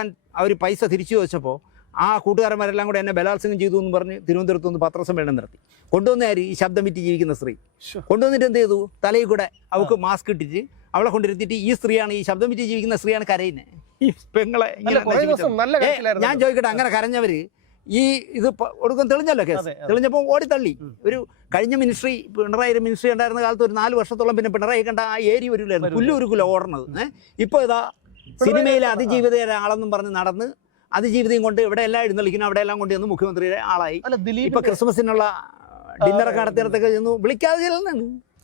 അവർ പൈസ തിരിച്ചു വെച്ചപ്പോൾ ആ കൂട്ടുകാരന്മാരെല്ലാം കൂടെ എന്നെ ബലാത്സംഗം ചെയ്തു എന്ന് പറഞ്ഞ് തിരുവനന്തപുരത്ത് നിന്ന് പത്രസമ്മേളനം നടത്തി. കൊണ്ടുവന്നാര് ഈ ശബ്ദം വിറ്റ് ജീവിക്കുന്ന സ്ത്രീ കൊണ്ടുവന്നിട്ട് എന്ത് ചെയ്തു? തലയിൽ കൂടെ അവൾക്ക് മാസ്ക് ഇട്ടിട്ട് അവളെ കൊണ്ടിരുത്തിയിട്ട് ഈ സ്ത്രീയാണ്, ഈ ശബ്ദം വിറ്റ് ജീവിക്കുന്ന സ്ത്രീയാണ് കരയുന്നത്. ഈ പെങ്ങളെ ഞാൻ ചോദിക്കട്ടെ, അങ്ങനെ കരഞ്ഞവര് ഈ ഇത് ഒടുക്കം തെളിഞ്ഞല്ലോ കേസ്. തെളിഞ്ഞപ്പോൾ ഓടിത്തള്ളി. ഒരു കഴിഞ്ഞ മിനിസ്ട്രി പിണറായി മിനിസ്ട്രി ഉണ്ടായിരുന്ന കാലത്ത് ഒരു 4 വർഷത്തോളം പിന്നെ പിണറായി കണ്ട ആ ഏരി വരില്ലായിരുന്നു, പുല്ലൂരുക്കുല ഓടണത്. ഇപ്പോൾ ഇതാ സിനിമയിലെ അതിജീവിതയുടെ ആളെന്നും പറഞ്ഞ് നടന്ന് അതിജീവിതയും കൊണ്ട് ഇവിടെ എല്ലാം എഴുന്നള്ളിക്കുന്നു, അവിടെ എല്ലാം കൊണ്ട് ചെന്ന് മുഖ്യമന്ത്രിയുടെ ആളായി. ഇപ്പൊ ക്രിസ്മസിനുള്ള ഡിന്നറൊക്കെ നടത്തിയിടത്തൊക്കെ ചെന്ന് വിളിക്കാതെ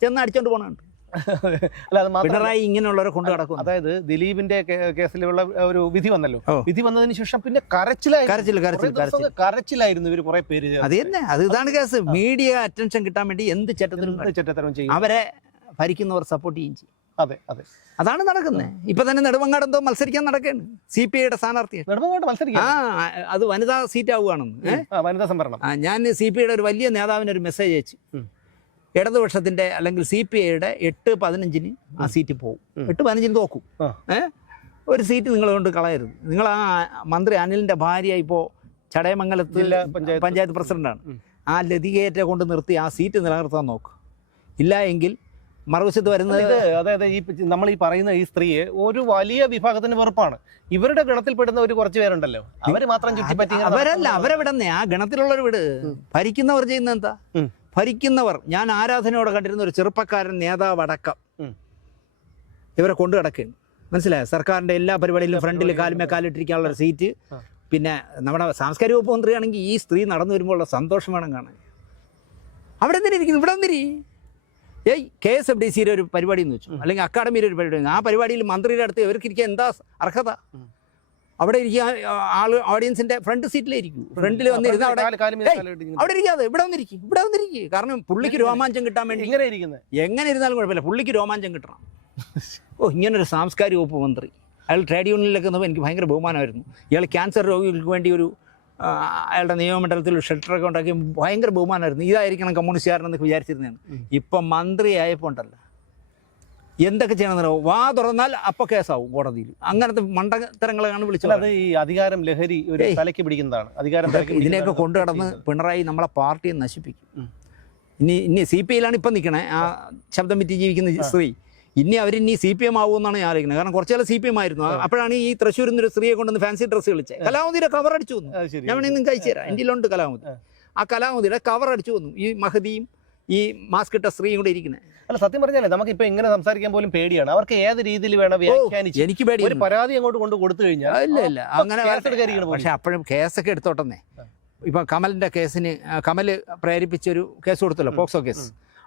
ചെന്ന് അടിച്ചോണ്ട് പോണുണ്ട്. പിണറായി ഇങ്ങനെയുള്ളവരെ കൊണ്ട് നടക്കും. അതായത് ദിലീപിന്റെ കേസിലുള്ള ഒരു വിധി വന്നല്ലോ, വിധി വന്നതിന് ശേഷം പിന്നെ കരച്ചിലായിരുന്നു ഇവര് കുറെ പേര്. അത് തന്നെ, ഇതാണ് കേസ്. മീഡിയ അറ്റൻഷൻ കിട്ടാൻ വേണ്ടി എന്ത് ചെറ്റത്തരം ചെയ്യും, അവരെ ഭരിക്കുന്നവർ സപ്പോർട്ട് ചെയ്യും ചെയ്യും. അതെ അതെ, അതാണ് നടക്കുന്നത്. ഇപ്പൊ തന്നെ നെടുമങ്ങാട് എന്തോ മത്സരിക്കാൻ നടക്കുകയാണ്, CPIയുടെ സ്ഥാനാർത്ഥി. അത് വനിതാ സീറ്റ് ആവുകയാണെന്ന്, വനിതാ സംവരണം. ഞാൻ CPIയുടെ ഒരു വലിയ നേതാവിന് ഒരു മെസ്സേജ് അയച്ചു. ഇടതുപക്ഷത്തിന്റെ അല്ലെങ്കിൽ CPIയുടെ 8-15 ആ സീറ്റ് പോകും, 8-15 തോക്കും. ഒരു സീറ്റ് നിങ്ങൾ കൊണ്ട് കളയരുത്. നിങ്ങൾ ആ മന്ത്രി അനിലിന്റെ ഭാര്യ ഇപ്പോൾ ചടയമംഗലത്ത് പഞ്ചായത്ത് പ്രസിഡന്റാണ്. ആ ലതികേറ്റെ കൊണ്ട് നിർത്തി ആ സീറ്റ് നിലനിർത്താൻ നോക്കും. ഇല്ല എങ്കിൽ മറുവശത്ത് വരുന്നത്, അതായത് ഈ നമ്മൾ ഈ പറയുന്ന ഈ സ്ത്രീയെ ഒരു വലിയ വിഭാഗത്തിന് വെറുപ്പാണ്. ഇവരുടെ ഗണത്തിൽപ്പെടുന്ന ഒരു കുറച്ച് പേരുണ്ടല്ലോ, അവര് മാത്രം ചുറ്റിപ്പറ്റി. അവരല്ല, അവരെ വിടുന്നേ, ആ ഗണത്തിലുള്ളവർ വിട്. ഭരിക്കുന്നവർ ചെയ്യുന്ന എന്താ? ഭരിക്കുന്നവർ, ഞാൻ ആരാധനയോടെ കണ്ടിരുന്ന ഒരു ചെറുപ്പക്കാരൻ നേതാവ് അടക്കം ഇവരെ കൊണ്ടു കിടക്കുകയാണ്. മനസ്സിലായോ? സർക്കാരിന്റെ എല്ലാ പരിപാടിയിലും ഫ്രണ്ടിൽ കാലുമേ കാലിട്ടിരിക്കാനുള്ള ഒരു സീറ്റ്. പിന്നെ നമ്മുടെ സാംസ്കാരിക വകുപ്പ് മന്ത്രിയാണെങ്കിൽ ഈ സ്ത്രീ നടന്നു വരുമ്പോൾ ഉള്ള സന്തോഷം വേണം കാണാൻ. അവിടെ എന്തിനാ ഇരിക്കുന്നു? ഇവിടെ വന്നിരി. KSFDCയുടെ ഒരു പരിപാടി എന്ന് വെച്ചു, അല്ലെങ്കിൽ അക്കാഡമിയുടെ ഒരു പരിപാടി. ആ പരിപാടിയിൽ മന്ത്രിയുടെ അടുത്ത് ഇവർക്ക് ഇരിക്കാൻ എന്താ അർഹത? അവിടെ ഇരിക്കുക, ഓഡിയൻസിന്റെ ഫ്രണ്ട് സീറ്റിലായിരിക്കും. ഫ്രണ്ടിൽ വന്നിരുന്ന അവിടെ ഇരിക്കാതെ ഇവിടെ വന്നിരിക്കും, ഇവിടെ വന്നിരിക്കും. കാരണം പുള്ളിക്ക് രോമാഞ്ചം കിട്ടാൻ വേണ്ടി. എങ്ങനെ ഇരുന്നാലും കുഴപ്പമില്ല, പുള്ളിക്ക് രോമാഞ്ചം കിട്ടണം. ഇങ്ങനൊരു സാംസ്കാരിക വകുപ്പ് മന്ത്രി, അയാൾ ട്രേഡ് യൂണിയനിലൊക്കെ വന്നപ്പോൾ എനിക്ക് ഭയങ്കര ബഹുമാനമായിരുന്നു. ഇയാൾ ക്യാൻസർ രോഗികൾക്ക് വേണ്ടി അയാളുടെ നിയമമണ്ഡലത്തിൽ ഷെൽട്ടറൊക്കെ ഉണ്ടാക്കി ഭയങ്കര ബഹുമാനമായിരുന്നു. ഇതായിരിക്കണം കമ്മ്യൂണിസ്റ്റുകാരനെന്നൊക്കെ വിചാരിച്ചിരുന്നതാണ്. ഇപ്പം മന്ത്രിയായപ്പോൾ ഉണ്ടല്ലോ, എന്തൊക്കെ ചെയ്യണമെന്നോ, വാ തുറന്നാൽ അപ്പോൾ കേസാവും കോടതിയിൽ. അങ്ങനത്തെ മണ്ടത്തരങ്ങളാണ് വിളിച്ചത്. അത് ഈ അധികാരം ലഹരി ഒരു തലയ്ക്ക് പിടിക്കുന്നതാണ്. ഇതിനെയൊക്കെ കൊണ്ടുകിടന്ന് പിണറായി നമ്മളെ പാർട്ടിയെ നശിപ്പിക്കും. ഇനി CPIയിലാണ് ഇപ്പം നിൽക്കണേ ആ ശബ്ദം വിറ്റ് ജീവിക്കുന്ന സ്ത്രീ. ഇനി അവരിനി CPM ആവുമെന്നാണ് ഞാൻ ആലോചിക്കുന്നത്. കാരണം കുറച്ചു കാലം CPM ആയിരുന്നു. അപ്പോഴാണ് ഈ തൃശ്ശൂരിൽ നിന്നൊരു സ്ത്രീയെ കൊണ്ടുവന്ന് ഫാൻസി ഡ്രസ്സ് കളിച്ചത്. കലാമതിയുടെ കവർ അടിച്ചു വന്നു. ഞാൻ വേണമെങ്കിൽ നിങ്ങൾക്ക് അയച്ചു തരാം, എൻ്റെ ഉണ്ട് കലാമതി. ആ കലാമതിയുടെ കവർ അടിച്ചു വന്നു. ഈ മഹദിയും ഈ മാസ്ക് ഇട്ട സ്ത്രീയും കൂടെ ഇരിക്കുന്നത്. അല്ല, സത്യം പറഞ്ഞാലേ നമുക്കിപ്പോൾ ഇങ്ങനെ സംസാരിക്കാൻ പോലും പേടിയാണ്. അവർക്ക് ഏത് രീതിയിൽ വേണം വ്യാഖ്യാനിച്ച്. എനിക്ക് പേടി, ഒരു പരാതി അങ്ങോട്ട് കൊണ്ട് കൊടുത്തു കഴിഞ്ഞാൽ ഇല്ല അങ്ങനെ. പക്ഷെ അപ്പോഴും കേസൊക്കെ എടുത്തോട്ടെന്നേ. ഇപ്പം കമലിൻ്റെ കേസിന് കമൽ പ്രേരിപ്പിച്ചൊരു കേസ് കൊടുത്തല്ലോ, പോക്സോ കേസ്.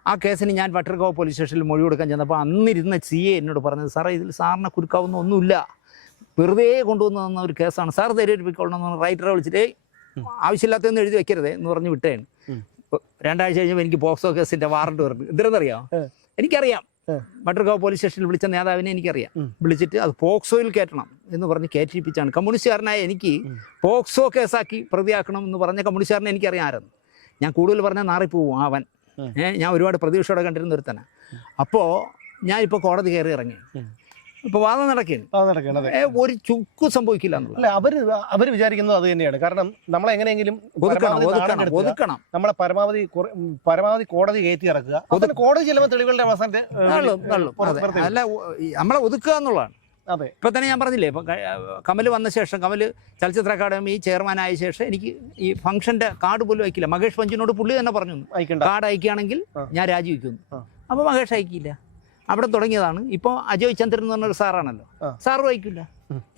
ആ കേസിന് ഞാൻ വട്ടർഗാവ് പോലീസ് സ്റ്റേഷനിൽ മൊഴി കൊടുക്കാൻ ചെന്നപ്പോൾ അന്നിരുന്ന CA എന്നോട് പറഞ്ഞത്, സാറേ ഇതിൽ സാറിനെ കുരുക്കാവുന്ന ഒന്നുമില്ല, വെറുതെ കൊണ്ടുവന്ന് തന്ന ഒരു കേസാണ്, സാർ തെരഞ്ഞെടുപ്പിക്കൊള്ളണമെന്ന് റൈറ്ററെ വിളിച്ചിട്ട് ആവശ്യമില്ലാത്തതൊന്നും എഴുതി വെക്കരുതേ എന്ന് പറഞ്ഞ് വിട്ടേണ്. 2 ആഴ്ച കഴിഞ്ഞപ്പോൾ എനിക്ക് പോക്സോ കേസിൻ്റെ വാറണ്ട് പറഞ്ഞു. എന്തിനെന്നറിയാം? എനിക്കറിയാം, വട്ടർഗാവ് പോലീസ് സ്റ്റേഷനിൽ വിളിച്ച നേതാവിനെ എനിക്കറിയാം. വിളിച്ചിട്ട് അത് പോക്സോയിൽ കയറ്റണം എന്ന് പറഞ്ഞ് കയറ്റിപ്പിച്ചാണ്. കമ്മ്യൂണിസ്റ്റുകാരനായ എനിക്ക് പോക്സോ കേസാക്കി പ്രതിയാക്കണം എന്ന് പറഞ്ഞ കമ്മ്യൂണിസ്റ്റുകാരനെ എനിക്കറിയാം ആരെന്ന്. ഞാൻ കൂടുതൽ പറഞ്ഞാൽ നാറിപ്പോവും അവൻ. ഞാൻ ഒരുപാട് പ്രതീക്ഷയോടെ കണ്ടിരുന്ന ഒരുത്തന. അപ്പോൾ ഞാനിപ്പോൾ കോടതി കയറി ഇറങ്ങി, ഇപ്പോൾ വാദം നടക്കുകയാണ്. ഒരു ചുക്ക് സംഭവിക്കില്ല എന്നുള്ള അവർ വിചാരിക്കുന്നത് അത് തന്നെയാണ്. കാരണം നമ്മളെ എങ്ങനെയെങ്കിലും ഒതുക്കണം, നമ്മളെ പരമാവധി കോടതി കയറ്റി ഇറക്കുക. കോടതി ചെല്ലുമ്പോൾ തെളിവുകളുടെ അവസാനത്തെ അല്ല, നമ്മളെ ഒതുക്കുക എന്നുള്ളതാണ്. അതെ, ഇപ്പൊ തന്നെ ഞാൻ പറഞ്ഞില്ലേ, ഇപ്പൊ കമൽ വന്ന ശേഷം, കമൽ ചലച്ചിത്ര അക്കാദമി ചെയർമാൻ ആയ ശേഷം എനിക്ക് ഈ ഫംഗ്ഷന്റെ കാർഡ് പോലും അയക്കില്ല. മഹേഷ് പഞ്ചിനോട് പുള്ളി തന്നെ പറഞ്ഞു, കാർഡ് അയക്കുകയാണെങ്കിൽ ഞാൻ രാജിവെക്കുന്നു. അപ്പോൾ മഹേഷ് അയക്കില്ല. അവിടെ തുടങ്ങിയതാണ്. ഇപ്പോൾ അജയ് ചന്ദ്രൻ എന്ന് പറഞ്ഞൊരു സാറാണല്ലോ, സാറും അയക്കില്ല.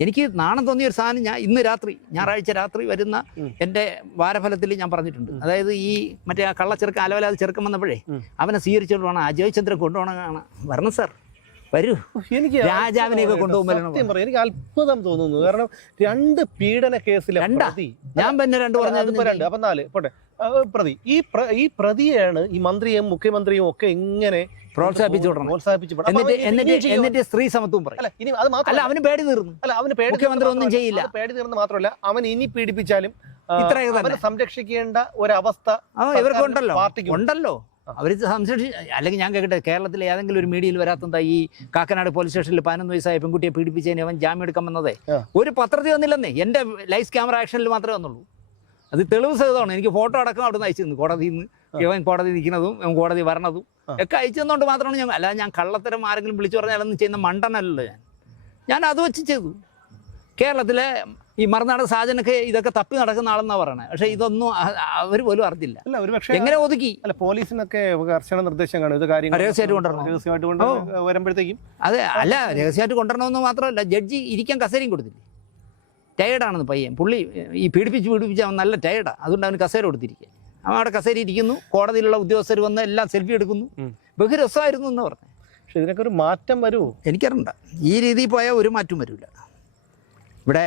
എനിക്ക് നാണം തോന്നിയ ഒരു സാധനം ഞാൻ ഇന്ന് രാത്രി, ഞായറാഴ്ച രാത്രി വരുന്ന എൻ്റെ വാരഫലത്തിൽ ഞാൻ പറഞ്ഞിട്ടുണ്ട്. അതായത് ഈ മറ്റേ ആ കള്ളച്ചെറുക്കം അലവലാതെ ചെറുക്കം വന്നപ്പോഴേ അവനെ സ്വീകരിച്ചുകൊണ്ട് വേണം അജയ് ചന്ദ്രൻ കൊണ്ടുപോകണം. വരണം സാർ, വരൂ. എനിക്ക് രാജാവിനെയൊക്കെ കൊണ്ടുപോകുമ്പോൾ എനിക്ക് അത്ഭുതം തോന്നുന്നു. കാരണം 2 പീഡന കേസിലെ ഞാൻ പിന്നെ 2 പറഞ്ഞു, അപ്പം 4 പോട്ടെ പ്രതി. ഈ പ്രതിയാണ് ഈ മന്ത്രിയും മുഖ്യമന്ത്രിയും ഒക്കെ ഇങ്ങനെ എന്നിട്ട് സ്ത്രീ സമത്വം പറയും. അല്ല, അവന് പേടി തീർന്നു. അല്ല, അവന് മുഖ്യമന്ത്രി ഒന്നും ചെയ്യില്ല. പേടി തീർന്ന് മാത്രമല്ല, അവൻ ഇനി പീഡിപ്പിച്ചാലും സംരക്ഷിക്കേണ്ട ഒരവസ്ഥ ഇവർക്കുണ്ടല്ലോ. അവർ സംശയിച്ച്, അല്ലെങ്കിൽ ഞാൻ കേൾക്കട്ടെ, കേരളത്തിലെ ഏതെങ്കിലും ഒരു മീഡിയയിൽ വരാത്തതാ ഈ കാക്കനാട് പോലീസ് സ്റ്റേഷനിൽ 11 വയസ്സായ പെൺകുട്ടിയെ പീഡിപ്പിച്ചതിന് അവൻ ജാമ്യം എടുക്കാൻ വന്നതേ? ഒരു പത്രത്തിൽ വന്നില്ലെന്നേ, എൻ്റെ ലൈവ് ക്യാമറ ആക്ഷനിൽ മാത്രമേ വന്നുള്ളൂ. അത് തെളിവ് സഹിതമാണ്. എനിക്ക് ഫോട്ടോ അടക്കം അവിടെ നിന്ന് അയച്ചു തന്നു. കോടതിയിൽ നിന്ന് ഇവൻ കോടതി നിൽക്കുന്നതും കോടതി വരണതും ഒക്കെ അയച്ചു തന്നുകൊണ്ട് മാത്രമാണ് ഞാൻ, അല്ലാതെ ഞാൻ കള്ളത്തരം ആരെങ്കിലും വിളിച്ചു പറഞ്ഞാലൊന്നും ചെയ്യുന്ന മണ്ടനല്ലല്ലോ ഞാൻ അത് വെച്ച് ചെയ്തു. കേരളത്തിലെ ഈ മറുനാട് സാജനൊക്കെ ഇതൊക്കെ തപ്പി നടക്കുന്ന ആളെന്നാണ് പറയണത്. പക്ഷേ ഇതൊന്നും അവർ പോലും അറിഞ്ഞില്ല. അല്ല, ഒരു പക്ഷേ എങ്ങനെ ഒതുക്കി? അല്ല, പോലീസിനൊക്കെ കർശന നിർദ്ദേശം കാണും, ഇത് കാര്യങ്ങൾ രഹസ്യമായിട്ട് കൊണ്ടുവരണം, രഹസ്യമായിട്ട് വരുമ്പോഴത്തേക്കും. അതെ, അല്ല, രഹസ്യമായിട്ട് കൊണ്ടുവരണമെന്ന് മാത്രമല്ല, ജഡ്ജി ഇരിക്കാൻ കസേരയും കൊടുത്തില്ലേ. ടയേർഡാണെന്ന് പയ്യൻ, പുള്ളി ഈ പീഡിപ്പിച്ച് അവൻ നല്ല ടയേർഡാണ്, അതുകൊണ്ട് അവന് കസേര കൊടുത്തിരിക്കുക. അവൻ അവിടെ കസേര ഇരിക്കുന്നു, കോടതിയിലുള്ള ഉദ്യോഗസ്ഥർ വന്ന് എല്ലാം സെൽഫി എടുക്കുന്നു. ബഹു രസമായിരുന്നു എന്ന് പറഞ്ഞു. പക്ഷെ ഇതിനൊക്കെ ഒരു മാറ്റം വരുമോ? എനിക്കറിയണ്ട. ഈ രീതിയിൽ പോയാൽ ഒരു മാറ്റം വരില്ല. ഇവിടെ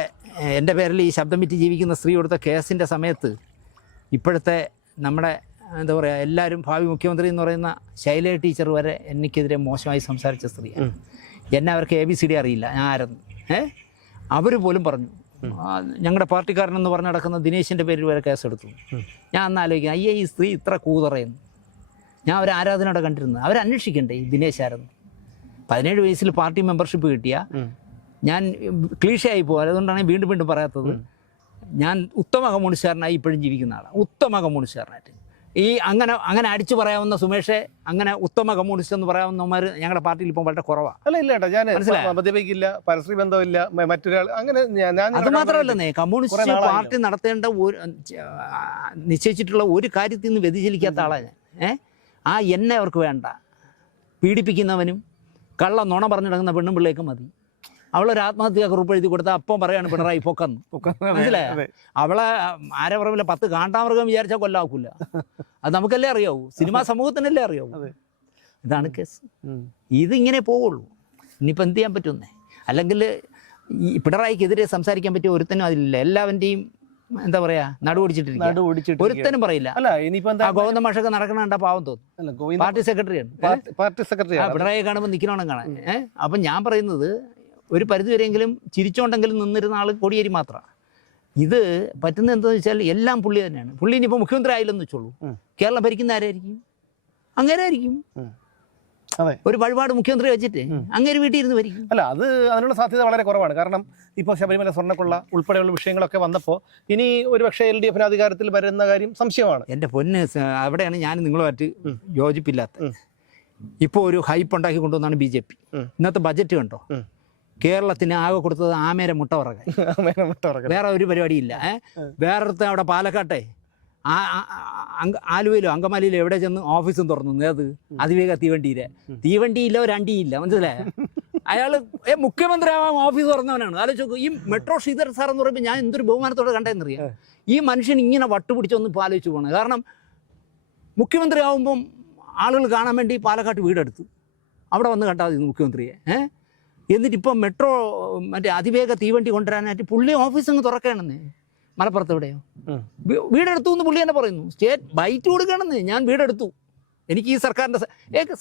എൻ്റെ പേരിൽ ഈ ശബ്ദം വിറ്റ് ജീവിക്കുന്ന സ്ത്രീ കൊടുത്ത കേസിൻ്റെ സമയത്ത് ഇപ്പോഴത്തെ നമ്മുടെ എന്താ പറയുക, എല്ലാവരും ഭാവി മുഖ്യമന്ത്രി എന്ന് പറയുന്ന ശൈല ടീച്ചർ വരെ എനിക്കെതിരെ മോശമായി സംസാരിച്ച സ്ത്രീയാണ്. എന്നെ അവർക്ക് ABCD അറിയില്ല, ഞാൻ ആരെന്ന്. അവർ പോലും പറഞ്ഞു, ഞങ്ങളുടെ പാർട്ടിക്കാരനെന്ന് പറഞ്ഞ് നടക്കുന്ന ദിനേശിൻ്റെ പേരിൽ വരെ കേസെടുത്തു. ഞാൻ അന്ന് ആലോചിക്കുന്നത്, അയ്യേ ഈ സ്ത്രീ ഇത്ര കൂതറയെന്ന്. ഞാൻ ഒരു ആരാധനയോടെ കണ്ടിരുന്നത്. അവരന്വേഷിക്കണ്ടേ ഈ ദിനേശ് ആരെന്ന്? 17 വയസ്സിൽ പാർട്ടി മെമ്പർഷിപ്പ് കിട്ടിയ ഞാൻ ക്ലീഷയായി പോകും. അതുകൊണ്ടാണ് വീണ്ടും വീണ്ടും പറയാത്തത്. ഞാൻ ഉത്തമ കമ്മ്യൂണിസ്റ്റുകാരനായി ഇപ്പോഴും ജീവിക്കുന്ന ആളാണ്, ഉത്തമ കമ്മ്യൂണിസ്റ്റുകാരനായിട്ട്. ഈ അങ്ങനെ അടിച്ചു പറയാവുന്ന സുമേഷേ, അങ്ങനെ ഉത്തമ കമ്മ്യൂണിസ്റ്റ് എന്ന് പറയാവുന്നവന്മാർ ഞങ്ങളുടെ പാർട്ടിയിൽ ഇപ്പം വളരെ കുറവാണ്. അല്ല, ഇല്ല കേട്ടോ, ഞാൻ മദ്യപിക്കില്ല, പരസ്ത്രീ ബന്ധമില്ല, മറ്റൊരാൾ അങ്ങനെ. അത് മാത്രമല്ലെന്നേ, കമ്മ്യൂണിസ്റ്റ് പാർട്ടി നടത്തേണ്ട ഒരു നിശ്ചയിച്ചിട്ടുള്ള ഒരു കാര്യത്തിൽ നിന്ന് വ്യതിചലിക്കാത്ത ആളാണ് ഞാൻ. എന്നെ അവർക്ക് വേണ്ട. പീഡിപ്പിക്കുന്നവനും കള്ള നുണ പറഞ്ഞു നടക്കുന്ന പെണ്ണും പിള്ളേക്കും മതി. അവളൊരു ആത്മഹത്യാ കുറിപ്പ് എഴുതി കൊടുത്താൽ അപ്പം പറയാണ് പിണറായി പൊക്കന്ന്. മനസ്സിലായോ? അവളെ ആരെ പറമ്പില്ല 10 കാണ്ടാമൃഗം വിചാരിച്ചാൽ കൊല്ലാക്കൂല. അത് നമുക്കല്ലേ അറിയാവൂ, സിനിമാ സമൂഹത്തിനല്ലേ അറിയാവൂ. ഇതാണ് കേസ്. ഇതിങ്ങനെ പോവുള്ളൂ. ഇനിയിപ്പോൾ എന്ത് ചെയ്യാൻ പറ്റുന്നേ? അല്ലെങ്കിൽ ഈ പിണറായിക്കെതിരെ സംസാരിക്കാൻ പറ്റിയ ഒരുത്തനും അതിലില്ല. എല്ലാവൻ്റെയും എന്താ പറയാ, നടുപിടിച്ചിട്ടിരിക്കും. ഒരുത്തനും പറയില്ല. അല്ല, ഇനിയിപ്പോ ഗോവിന്ദ മാഷൊക്കെ നടക്കണ പാവം തോന്നും. പാർട്ടി സെക്രട്ടറിയാണ്. പിണറായി കാണുമ്പോൾ നിൽക്കണോണം കാണാൻ. അപ്പം ഞാൻ പറയുന്നത്, ഒരു പരിധിവരെയെങ്കിലും ചിരിച്ചോണ്ടെങ്കിലും നിന്നിരുന്ന ആൾ കോടിയേരി മാത്രമാണ്. ഇത് പറ്റുന്നത് എന്താണെന്ന് വെച്ചാൽ എല്ലാം പുള്ളി തന്നെയാണ്. പുള്ളി ഇനിയിപ്പോൾ മുഖ്യമന്ത്രി ആയില്ലെന്ന് വെച്ചോളൂ, കേരളം ഭരിക്കുന്ന ആരായിരിക്കും? അങ്ങനെ ആയിരിക്കും. ഒരു വഴിപാട് മുഖ്യമന്ത്രി വെച്ചിട്ട് അങ്ങനെ വീട്ടിൽ ഇരുന്ന് ഭരിക്കും. അല്ല, അതിനുള്ള സാധ്യത വളരെ കുറവാണ്. കാരണം ഇപ്പോൾ ശബരിമല സ്വർണ്ണക്കൊള്ള ഉൾപ്പെടെയുള്ള വിഷയങ്ങളൊക്കെ വന്നപ്പോൾ ഇനി ഒരുപക്ഷെ LDF അധികാരത്തിൽ വരുന്ന കാര്യം സംശയമാണ്. എൻ്റെ പൊന്ന്, അവിടെയാണ് ഞാൻ നിങ്ങളുമായിട്ട് യോജിപ്പില്ലാത്ത. ഇപ്പോൾ ഒരു ഹൈപ്പ് ഉണ്ടാക്കി കൊണ്ടുവന്നാണ് BJP. ഇന്നത്തെ ബജറ്റ് കണ്ടോ? കേരളത്തിന് ആകെ കൊടുത്തത് ആമേരെ മുട്ട പറക്കാൻ, വേറെ ഒരു പരിപാടിയില്ല. വേറൊരുത്ത അവിടെ പാലക്കാട്ടെ ആലുവയിലോ അങ്കമാലിയിലോ എവിടെ ചെന്ന് ഓഫീസും തുറന്നു. അത് അതിവേഗ തീവണ്ടിയില്ല, ഒരു അണ്ടിയില്ല. മനസ്സിലായോ? അയാൾ മുഖ്യമന്ത്രി ആവാൻ ഓഫീസ് തുറന്നവനാണ്. ആലോചിച്ചു. ഈ മെട്രോ ശ്രീധർ സാർ എന്ന് പറയുമ്പോൾ ഞാൻ എന്തൊരു ബഹുമാനത്തോടെ കണ്ടതെന്നറിയാം. ഈ മനുഷ്യൻ ഇങ്ങനെ വട്ടുപിടിച്ചൊന്ന് ആലോചിച്ച് പോകണം. കാരണം മുഖ്യമന്ത്രി ആവുമ്പം ആളുകൾ കാണാൻ വേണ്ടി പാലക്കാട്ട് വീടെടുത്തു, അവിടെ വന്ന് കണ്ടാൽ മതി മുഖ്യമന്ത്രിയെ. എന്നിട്ടിപ്പം മെട്രോ മറ്റേ അതിവേഗ തീവണ്ടി കൊണ്ടുവരാനായിട്ട് പുള്ളി ഓഫീസ് അങ്ങ് തുറക്കണമെന്ന്. മലപ്പുറത്ത് എവിടെയോ വീടെടുത്തു എന്ന് പുള്ളി തന്നെ പറയുന്നു. സ്റ്റേറ്റ് ബൈറ്റ് കൊടുക്കണമെന്ന്. ഞാൻ വീടെടുത്തു, എനിക്ക് ഈ സർക്കാരിൻ്റെ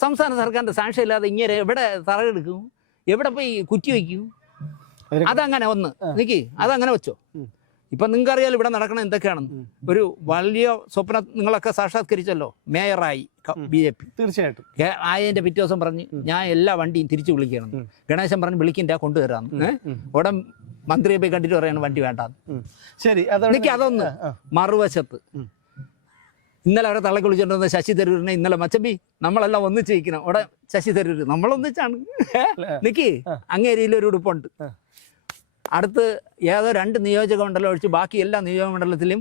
സംസ്ഥാന സർക്കാരിൻ്റെ സാക്ഷ്യം ഇല്ലാതെ ഇങ്ങനെ എവിടെ തറയെടുക്കും, എവിടെ പോയി കുറ്റി വയ്ക്കും? അതങ്ങനെ ഒന്ന് നിൽക്കി, അതങ്ങനെ വെച്ചോ. ഇപ്പം നിങ്ങൾക്കറിയാലോ ഇവിടെ നടക്കണം എന്തൊക്കെയാണെന്ന്. ഒരു വലിയ സ്വപ്നം നിങ്ങളൊക്കെ സാക്ഷാത്കരിച്ചല്ലോ, മേയറായി BJP. തീർച്ചയായിട്ടും ആയതിൻ്റെ പിറ്റേ ദിവസം പറഞ്ഞ് ഞാൻ എല്ലാ വണ്ടിയും തിരിച്ചു വിളിക്കണം. ഗണേശൻ പറഞ്ഞ് വിളിക്കിൻ്റെ കൊണ്ടുവരാമെന്ന്. ഉടൻ മന്ത്രിയെ പോയി കണ്ടിട്ട് പറയാണ് വണ്ടി വേണ്ടാന്ന്. ശരി, എനിക്ക് അതൊന്ന്. മറുവശത്ത് ഇന്നലെ അവരെ തള്ളക്കി വിളിച്ചിട്ടുണ്ടെന്ന് ശശി തരൂരിനെ ഇന്നലെ മച്ചമ്പി നമ്മളെല്ലാം ഒന്നിച്ച് ജയിക്കണം. അവിടെ ശശി തരൂർ നമ്മളൊന്നിച്ചാണ്. നിക്ക് അങ്ങേരിയിലൊരു ഉടുപ്പുണ്ട്. അടുത്ത് ഏതോ 2 നിയോജക മണ്ഡലം ഒഴിച്ച് ബാക്കി എല്ലാ നിയോജക മണ്ഡലത്തിലും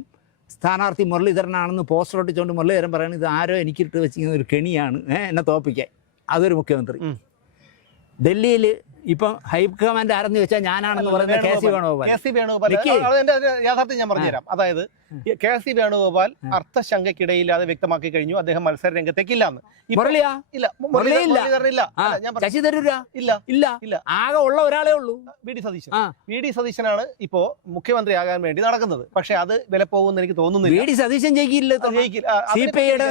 സ്ഥാനാർത്ഥി മുരളീധരനാണെന്ന് പോസ്റ്റർ ഒട്ടിച്ചുകൊണ്ട് മുരളീധരൻ പറയുന്നത് ഇത് ആരോ എനിക്കിട്ട് വെച്ചിരിക്കുന്ന ഒരു കെണിയാണ് എന്നെ തോപ്പിക്കാൻ. അതൊരു മുഖ്യമന്ത്രി. ഡൽഹിയിൽ ഇപ്പം ഹൈക്കമാൻഡ് ആരെന്ന് വെച്ചാൽ ഞാനാണെന്ന് പറയുന്ന KC വേണുഗോപാൽ. അതിന്റെ യാഥാർത്ഥ്യം ഞാൻ പറഞ്ഞുതരാം. അതായത് KC വേണുഗോപാൽ അർത്ഥശങ്കയ്ക്കിടയില്ലാതെ വ്യക്തമാക്കി കഴിഞ്ഞു അദ്ദേഹം മത്സര രംഗത്തേക്കില്ലാന്ന്. ശശി തരൂരാ ഇല്ല, ആകെ ഉള്ള ഒരാളേ ഉള്ളൂ, VD സതീശനാണ് ഇപ്പോ മുഖ്യമന്ത്രി ആകാൻ വേണ്ടി നടക്കുന്നത്. പക്ഷെ അത് വില പോകുമെന്ന് എനിക്ക് തോന്നുന്നില്ല. VD സതീശൻ ജയിക്കില്ല. CPIയുടെ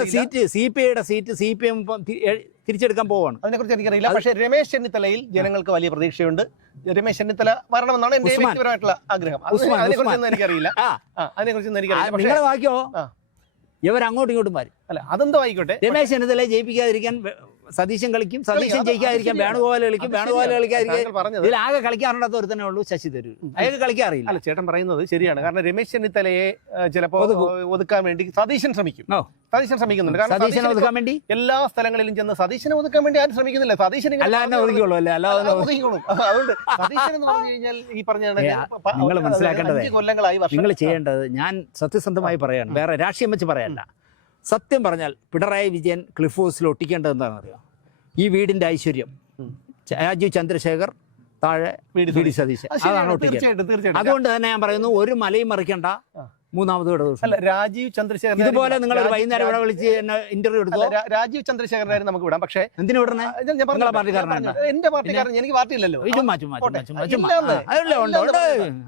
സീറ്റ് CPM തിരിച്ചെടുക്കാൻ പോവാണ്. അതിനെക്കുറിച്ച് എനിക്കറിയില്ല. പക്ഷേ രമേശ് ചെന്നിത്തലയിൽ ജനങ്ങൾക്ക് വലിയ പ്രതീക്ഷയുണ്ട്. രമേശ് ചെന്നിത്തല വരണമെന്നാണ് എന്റെ വ്യക്തിപരമായിട്ടുള്ള ആഗ്രഹം. അതിനെക്കുറിച്ചൊന്നും എനിക്കറിയില്ല. ഇവരങ്ങോട്ടും ഇങ്ങോട്ടും മാറി. അല്ല അതെന്തോ ആയിക്കോട്ടെ, രമേശ് ചെന്നിത്തലയെ ജയിപ്പിക്കാതിരിക്കാൻ സതീശൻ കളിക്കും, സതീശൻ ജയിക്കാതിരിക്കാൻ വേണുഗോപാൽ കളിക്കും, വേണുഗോപാൽ കളിക്കാതിരിക്കാൻ പറഞ്ഞത് ഇതിൽ ആകെ കളിക്കാറുണ്ടാത്ത ഒരു തന്നെ ഉള്ളൂ ശശി തരൂർ. അയാൾക്ക് കളിക്കാറില്ല. അല്ല ചേട്ടൻ പറയുന്നത് ശരിയാണ്. കാരണം രമേശ് ചെന്നിത്തലയെ ചിലപ്പോ ഒതുക്കാൻ വേണ്ടി സതീശൻ ശ്രമിക്കും. സതീശൻ ശ്രമിക്കുന്നുണ്ട്. കാരണം സതീശനെ ഒതുക്കാൻ വേണ്ടി എല്ലാ സ്ഥലങ്ങളിലും ചെന്ന് സതീശനെ ഒതുക്കാൻ വേണ്ടി ആരും ശ്രമിക്കുന്നില്ല. സതീശൻ ഒതുക്കിയുള്ളൂ അല്ലേ? അല്ലാതെ ഒതുക്കിക്കോളും. അതുകൊണ്ട് സതീശൻ എന്ന് പറഞ്ഞു കഴിഞ്ഞാൽ ഈ പറഞ്ഞ നിങ്ങൾ മനസ്സിലാക്കേണ്ടത്, 5 കൊല്ലങ്ങളായി നിങ്ങൾ ചെയ്യേണ്ടത്, ഞാൻ സത്യസന്ധമായി പറയാണ്, വേറെ രാഷ്ട്രീയം വെച്ച് പറയണ്ട, സത്യം പറഞ്ഞാൽ പിണറായി വിജയൻ ക്ലിഫ് ഹൗസിൽ ഒട്ടിക്കേണ്ടത് എന്താണെന്ന് അറിയാം? ഈ വീടിന്റെ ഐശ്വര്യം രാജീവ് ചന്ദ്രശേഖർ, താഴെ വി.ഡി. സതീശൻ, അതാണ് ഒട്ടിക്കുന്നത്. അതുകൊണ്ട് തന്നെ ഞാൻ പറയുന്നു, ഒരു മലയും മറിക്കണ്ട, മൂന്നാമത് ദിവസം. അല്ല രാജീവ് ചന്ദ്രശേഖരൻ ഇതുപോലെ നിങ്ങൾ ഒരു വൈകുന്നേരം ഇവിടെ വിളിച്ച് എന്നെ ഇന്റർവ്യൂ എടുത്തോ? രാജീവ് ചന്ദ്രശേഖരനെ നമുക്ക് വിടാം. പക്ഷേ എന്തിനാ വിടണേ? എന്റെ പാർട്ടിക്കാരൻ, എനിക്ക് പാർട്ടി ഇല്ലല്ലോ.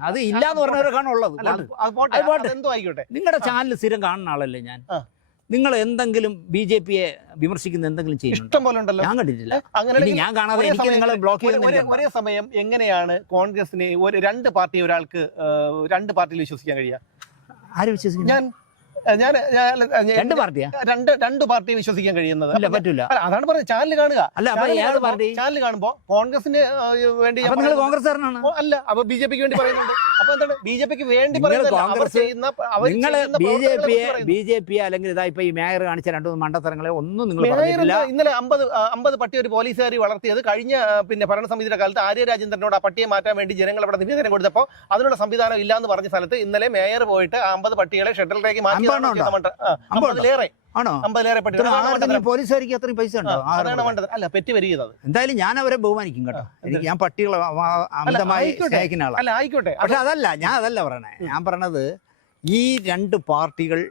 അത് ഇല്ലാന്ന് പറഞ്ഞവരൊക്കെയാണ് ഉള്ളത്. എന്തോ ആയിക്കോട്ടെ, നിങ്ങളുടെ ചാനൽ സ്ഥിരം കാണുന്ന ആളല്ലേ ഞാൻ. നിങ്ങൾ എന്തെങ്കിലും BJP-യെ വിമർശിക്കുന്ന എന്തെങ്കിലും ചെയ്യുന്നുണ്ടോ? ഇഷ്ടം പോലെ ഉണ്ടല്ലോ, ഞാൻ കണ്ടിട്ടില്ല. അങ്ങനെ ഞാൻ കാണാതെ എനിക്ക് നിങ്ങളെ ബ്ലോക്ക് ചെയ്യുന്ന ഒരേ സമയം എങ്ങനെയാണ് കോൺഗ്രസിന് രണ്ട് പാർട്ടിയിൽ വിശ്വസിക്കാൻ കഴിയുക? ആര് വിശ്വസിക്കും? രണ്ട് പാർട്ടിയാ? രണ്ട് പാർട്ടിയെ വിശ്വസിക്കാൻ കഴിയുന്നത് ഇല്ല, പറ്റൂല. അതാണ് പറഞ്ഞത്. ചാനൽ കാണുക. അല്ല, ചാനൽ കാണുമ്പോ കോൺഗ്രസിന് വേണ്ടി നിങ്ങൾ കോൺഗ്രസ്സുകാരനാണ്. അല്ല, അപ്പൊ BJP-ക്ക് വേണ്ടി പറയുന്നുണ്ട്. അപ്പൊ എന്താണ് BJP-ക്ക് വേണ്ടി നിങ്ങൾ BJP അല്ലെങ്കിൽ ഇതാ ഇപ്പൊ ഈ മേയർ കാണിച്ച 2-3 മണ്ടത്തരങ്ങളെ ഒന്നും നിങ്ങൾ പറഞ്ഞിട്ടില്ല. ഇന്നലെ 50 പട്ടി ഒരു പോലീസുകാർ വളർത്തിയത് കഴിഞ്ഞ ഭരണസമിതിയുടെ കാലത്ത് ആര്യ രാജേന്ദ്രനോട് ആ പട്ടിയെ മാറ്റാൻ വേണ്ടി ജനങ്ങൾ അവിടെ നിവേദനം കൊടുത്തപ്പോൾ അതിനുള്ള സംവിധാനം ഇല്ലാന്ന് പറഞ്ഞ സ്ഥലത്ത് ഇന്നലെ മേയർ പോയിട്ട് 50 പട്ടികളെ ഷട്ടലിലേക്ക് മാറ്റി. 50-ലേറെ പോലീസുകാർക്ക് അത്രയും പൈസ ഉണ്ടോ? അല്ല, പെറ്റി വരികയത്. എന്തായാലും ഞാൻ അവരെ ബഹുമാനിക്കും കേട്ടോ. എനിക്ക് ഞാൻ പട്ടികളെ അമിതമായി സ്നേഹിക്കുന്ന ആളാണ്. ആയിക്കോട്ടെ. പക്ഷെ ഞാൻ അതല്ല പറയണേ. ഞാൻ പറഞ്ഞത് ഈ രണ്ട് പാർട്ടികൾ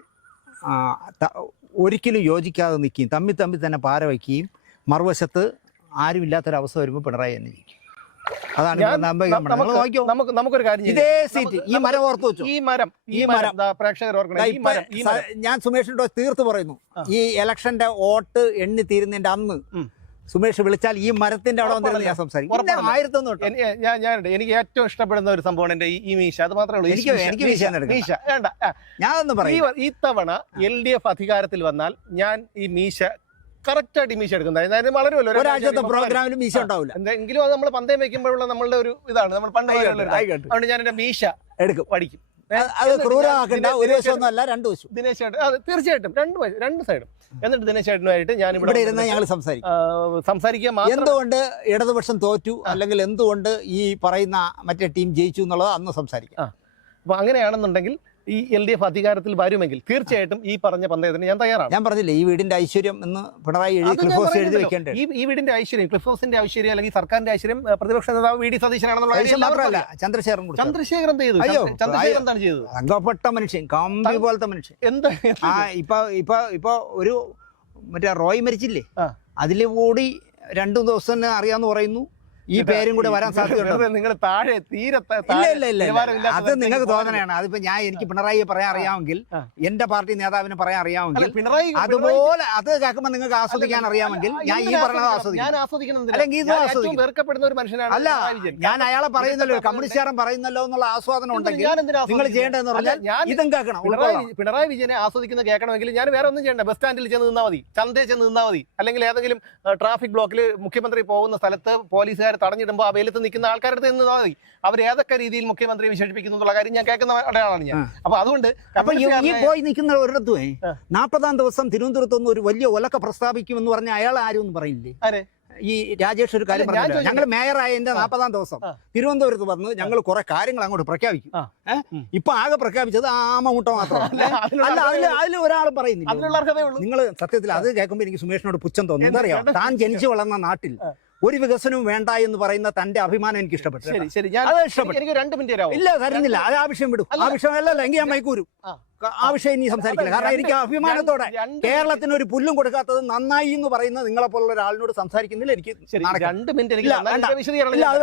ഒരിക്കലും യോജിക്കാതെ നിൽക്കുകയും തമ്മിൽ തന്നെ പാര വയ്ക്കുകയും മറുവശത്ത് ആരുമില്ലാത്തൊരവസ്ഥ വരുമ്പോൾ പിണറായി തന്നെ ജയിക്കും. അതാണ് നമുക്കൊരു കാര്യം, ഇതേ സീറ്റ്, ഈ മരം ഓർത്തു വെച്ചു. ഈ മരം പ്രേക്ഷകർ ഞാൻ സുമേഷിനോട് തീർത്ത് പറയുന്നു, ഈ ഇലക്ഷന്റെ വോട്ട് എണ്ണി തീരുന്നതിന്റെ അന്ന് സുമേഷ് വിളിച്ചാൽ ഈ മരത്തിന്റെ അവിടെ വന്നിരുന്ന് ഞാൻ സംസാരിക്കും. എനിക്ക് ഏറ്റവും ഇഷ്ടപ്പെടുന്ന ഒരു സംഭവമാണ് എന്റെ ഈ മീശ. അത് മാത്രമേ ഉള്ളൂ. എനിക്ക് മീശ വേണ്ട. ഞാനൊന്നും പറയും, ഈ തവണ LDF അധികാരത്തിൽ വന്നാൽ ഞാൻ ഈ മീശ കറക്റ്റായിട്ട് മീശ എടുക്കുന്നത്. വളരുമല്ലോ, ഒരാഴ്ചത്തെ പ്രോഗ്രാമിലും മീശ ഉണ്ടാവില്ല. എന്തെങ്കിലും അത് നമ്മൾ പന്തയം വെക്കുമ്പോഴുള്ള നമ്മളുടെ ഒരു ഇതാണ്. നമ്മൾ പണ്ട് അതുകൊണ്ട് ഞാൻ എന്റെ മീശ എടുക്കും, പഠിക്കും. അത് ക്രൂരമാക്കണ്ട. ഒരു വശമൊന്നും അല്ല, 2 വശം. ദിനേശ് ചേട്ടൻ, അത് തീർച്ചയായിട്ടും രണ്ട് സൈഡും. എന്നിട്ട് ദിനേശ് ചേട്ടനുമായിട്ട് ഞാൻ ഇവിടെ ഇരുന്ന് ഞങ്ങൾ സംസാരിക്കുക. എന്തുകൊണ്ട് ഇടതുപക്ഷം തോറ്റു അല്ലെങ്കിൽ എന്തുകൊണ്ട് ഈ പറയുന്ന മറ്റേ ടീം ജയിച്ചു എന്നുള്ളത് അന്ന് സംസാരിക്കാം. അപ്പൊ അങ്ങനെയാണെന്നുണ്ടെങ്കിൽ ഈ LDF അധികാരത്തിൽ വരുമെങ്കിൽ തീർച്ചയായിട്ടും ഈ പറഞ്ഞ പന്തയത്തിന് ഞാൻ തയ്യാറാണ്. ഞാൻ പറഞ്ഞില്ലേ, ഈ വീടിന്റെ ഐശ്വര്യം എന്ന് പിണറായി ക്ലിഫ് ഹൗസ് എഴുതി വെക്കേണ്ടത്. ഈ വീടിന്റെ ഐശ്വര്യം, ക്ലിഫ് ഹൗസിന്റെ ഐശ്വര്യം അല്ലെങ്കിൽ സർക്കാരിന്റെ ഐശ്വര്യം പ്രതിപക്ഷ നേതാവ് V.D. സതീശനാണെന്നുള്ള മാത്രമല്ല, ചന്ദ്രശേഖരൻ എന്ത് ചെയ്തു? ചന്ദ്രശേഖരൻ എന്താണ് ചെയ്തത്? അംഗപ്പെട്ട മനുഷ്യൻ, കമ്പി പോലത്തെ മനുഷ്യൻ. എന്താ ഇപ്പൊ ഒരു മറ്റേ റോയ് മരിച്ചില്ലേ, അതിൽ കൂടി 2 ദിവസം അറിയാന്ന് പറയുന്നു. ഈ പേരും കൂടെ വരാൻ സാധ്യതയുണ്ട്. നിങ്ങൾ താഴെ തീരെ ഇല്ല, അത് നിങ്ങൾക്ക് തോന്നണയാണ്. അതിപ്പോ എനിക്ക് പിണറായിയെ പറയാൻ അറിയാമെങ്കിൽ, എന്റെ പാർട്ടി നേതാവിനെ പറയാൻ അറിയാമെങ്കിൽ, അതുപോലെ അത് കേൾക്കുമ്പോൾ നിങ്ങൾക്ക് ആസ്വദിക്കാൻ അറിയാമെങ്കിൽ ഞാൻ ഈ പറഞ്ഞത് ആസ്വദിക്കും. അല്ലെങ്കിൽ ഇത് വെറുക്കപ്പെടുന്ന ഒരു മനുഷ്യനാണ്. അല്ല, ഞാൻ അയാളെ പറയുന്നല്ലോ, കമ്മ്യൂണിസ്റ്റുകാരൻ പറയുന്നല്ലോ എന്നുള്ള ആസ്വാദനം ഉണ്ടെങ്കിൽ നിങ്ങൾ ചെയ്യേണ്ടതെന്ന് പറഞ്ഞാൽ ഇതും കേൾക്കണം. പിണറായി വിജയനെ ആസ്വദിക്കുന്ന കേൾക്കണമെങ്കിൽ ഞാൻ വേറെ ഒന്നും ചെയ്യണ്ട. ബസ് സ്റ്റാൻഡിൽ ചെന്ന് നിന്നാൽ മതി, ചന്തയിൽ ചെന്ന് നിന്നാൽ മതി, അല്ലെങ്കിൽ ഏതെങ്കിലും ട്രാഫിക് ബ്ലോക്കിൽ മുഖ്യമന്ത്രി പോകുന്ന സ്ഥലത്ത് പോലീസുകാർ തടഞ്ഞിടുമ്പോൾ ആ വെയിലത്ത് നിൽക്കുന്ന ആൾക്കാരുടെ അടുത്ത് നിന്നാൽ മതി. അവർ ഏതൊക്കെ രീതിയിൽ മുഖ്യമന്ത്രിയെ വിശേഷിപ്പിക്കുന്നു എന്നുള്ള കാര്യം ഞാൻ കേൾക്കുന്ന ആളാണ് ഞാൻ. അപ്പൊ അതുകൊണ്ട് ഈ പോയി നിൽക്കുന്ന ഒരിടത്തുമേ 40-ാം ദിവസം തിരുവനന്തപുരത്തൊന്നും ഒരു വലിയ ഒലക്ക പ്രസ്താവിക്കുമെന്ന് പറഞ്ഞ അയാൾ ആരും ഒന്നും പറയില്ലേ? ഈ രാജേഷ് ഒരു കാര്യം പറഞ്ഞു, ഞങ്ങൾ മേയറായതിന്റെ 40-ാം ദിവസം തിരുവനന്തപുരത്ത് വന്ന് ഞങ്ങൾ കുറെ കാര്യങ്ങൾ അങ്ങോട്ട് പ്രഖ്യാപിക്കും. ഇപ്പൊ ആകെ പ്രഖ്യാപിച്ചത് ആമമുട്ട മാത്രമല്ല. അതിൽ ഒരാളും പറയുന്നില്ല. നിങ്ങൾ സത്യത്തിൽ അത് കേൾക്കുമ്പോൾ എനിക്ക് സുമേഷിനോട് പുച്ഛം തോന്നുന്നു. എന്താ അറിയാം, താൻ ജനിച്ചു വളർന്ന നാട്ടിൽ ഒരു വികസനവും വേണ്ട എന്ന് പറയുന്ന തന്റെ അഭിമാനം എനിക്ക് ഇഷ്ടപ്പെട്ടു. ഇല്ല, തരുന്നില്ല. അത് ആ വിഷയം വിടും. ആ വിഷയം അല്ലല്ലോ, എങ്കിൽ ഞാൻ മൈക്കൂരും. ആ വിഷയം ഇനി സംസാരിക്കില്ല. കാരണം എനിക്ക് അഭിമാനത്തോടെ കേരളത്തിന് ഒരു പുല്ലും കൊടുക്കാത്തത് നന്നായി എന്ന് പറയുന്ന നിങ്ങളെ പോലുള്ള ഒരാളിനോട് സംസാരിക്കുന്നില്ല. എനിക്ക്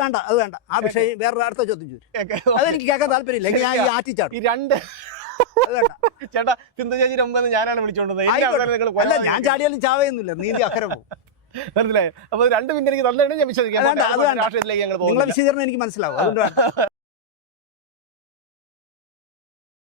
അത് വേണ്ട. ആ വിഷയം വേറെ അടുത്ത ചോദ്യം ചോദിച്ചു. അതെനിക്ക് കേൾക്കാൻ താല്പര്യമില്ല. എങ്കിൽ ഞാൻ ഈ ആറ്റിച്ചാടും. ചേട്ടാ, സിന്ധു ചേച്ചി ഞാനാണ് വിളിച്ചോണ്ടത്. അല്ല, ഞാൻ ചാടിയാലും ചാവയൊന്നുമില്ല, നീന്തി അക്കരെ പോകും. മനസ്സിലായി. അപ്പൊ 2 മിനിറ്റ് എനിക്ക് തന്നെ ഞാൻ വിശ്വസിക്കാം. നിങ്ങളെ വിശദീകരണം എനിക്ക് മനസ്സിലാവും. അതുകൊണ്ട്